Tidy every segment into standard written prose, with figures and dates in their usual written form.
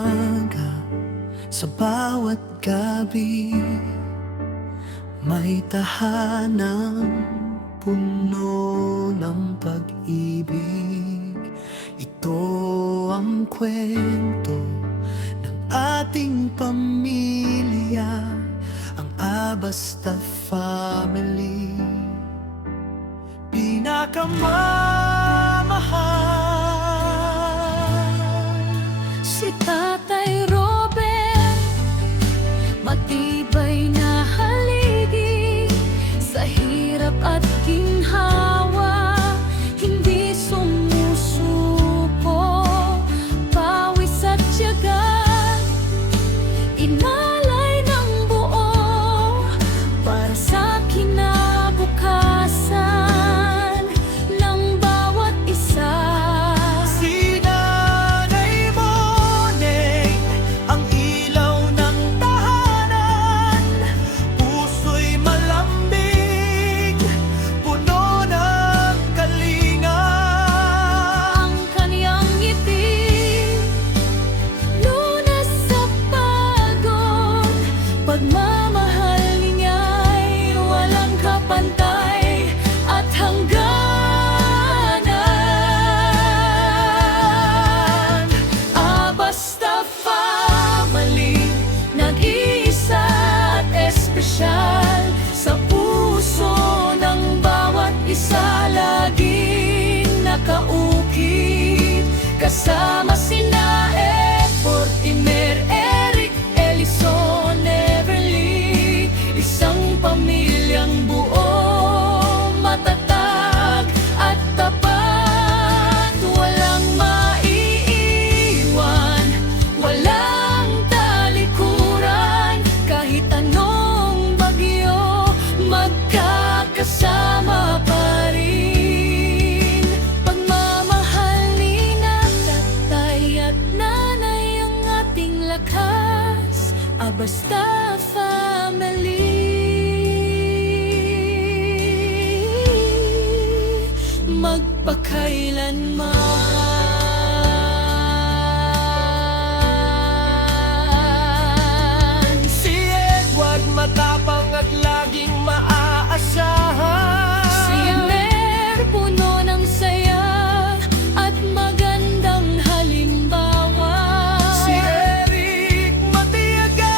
umaga, sa bawat gabi, may tahanang puno ng pag-ibig. Ito ang kwento ng ating pamilya, ang Abasta Family. Pinakamamahal Si Tatay Robert, matibay na haligi sa hirap at ginhawa, hindi sumusuko, pawis at tiyaga, inalay ng buo para sa kinabukasan ng bawat isa. Si Nanay Moneng, ang ilaw ng tahanan, puso'y malambing, puno ng kalinga. Ang kaniyang ngiti, lunas sa pagod, pagmamahal niya'y walang kapantay at hangganan. Abasta Family, nag-iisa at espesyal sa puso ng bawat isa, laging nakaukit kasama sina Fortimer, Eric, Elison, Everly, isang pamilyang buo, matatag at tapat, walang maiiwan, walang talikuran, kahit anong bagyo, magkakasama pa rin. Pagmamahal ni tatay at nanay ang ating lakas, Abasta Family. Magpakailanman. Si Edward, matapang at laging maaasahan. Si Mer, puno ng saya at magandang halimbawa. Si Eric, matiyaga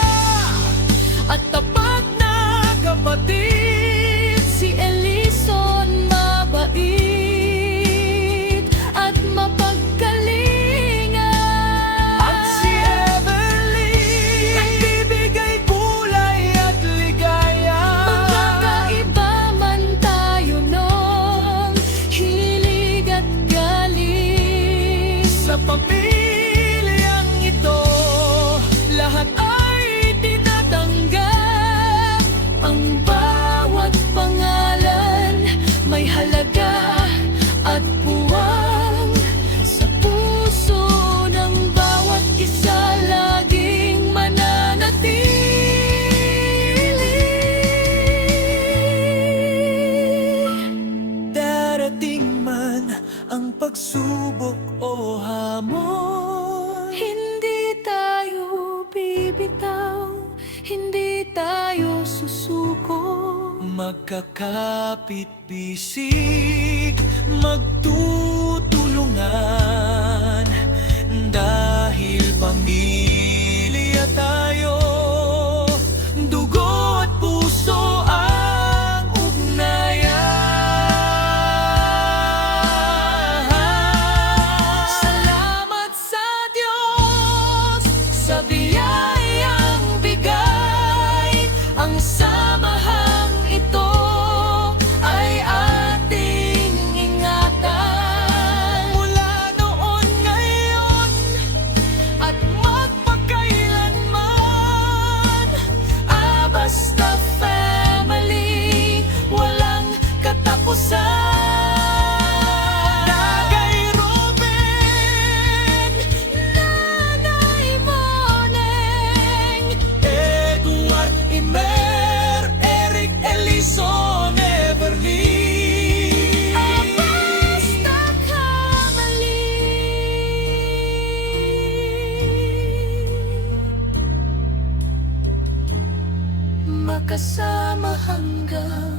At tapat na kapatid. si Elison, mabait at mapagkalinga. At si Everly, nagbibigay kulay at ligaya. Magkakaiba man tayo nung hilig at galing, Sa pamilyang ito, lahat ay tinatanggap. ang bawat pangalan may halaga at puwang, sa puso ng bawat isa laging mananatili. Darating man ang pagsubok o hamon, Hindi tayo bibitaw, hindi tayo susuko. magkakapit-bisig, magtutulungan, dahil pamilya tayo, dugo at puso ang ugnayan. Salamat sa Diyos sa biyayang bigay, ang samahang ito ay ating ingatan. Mula noon ngayon At magpakailanman, magkasama hanggang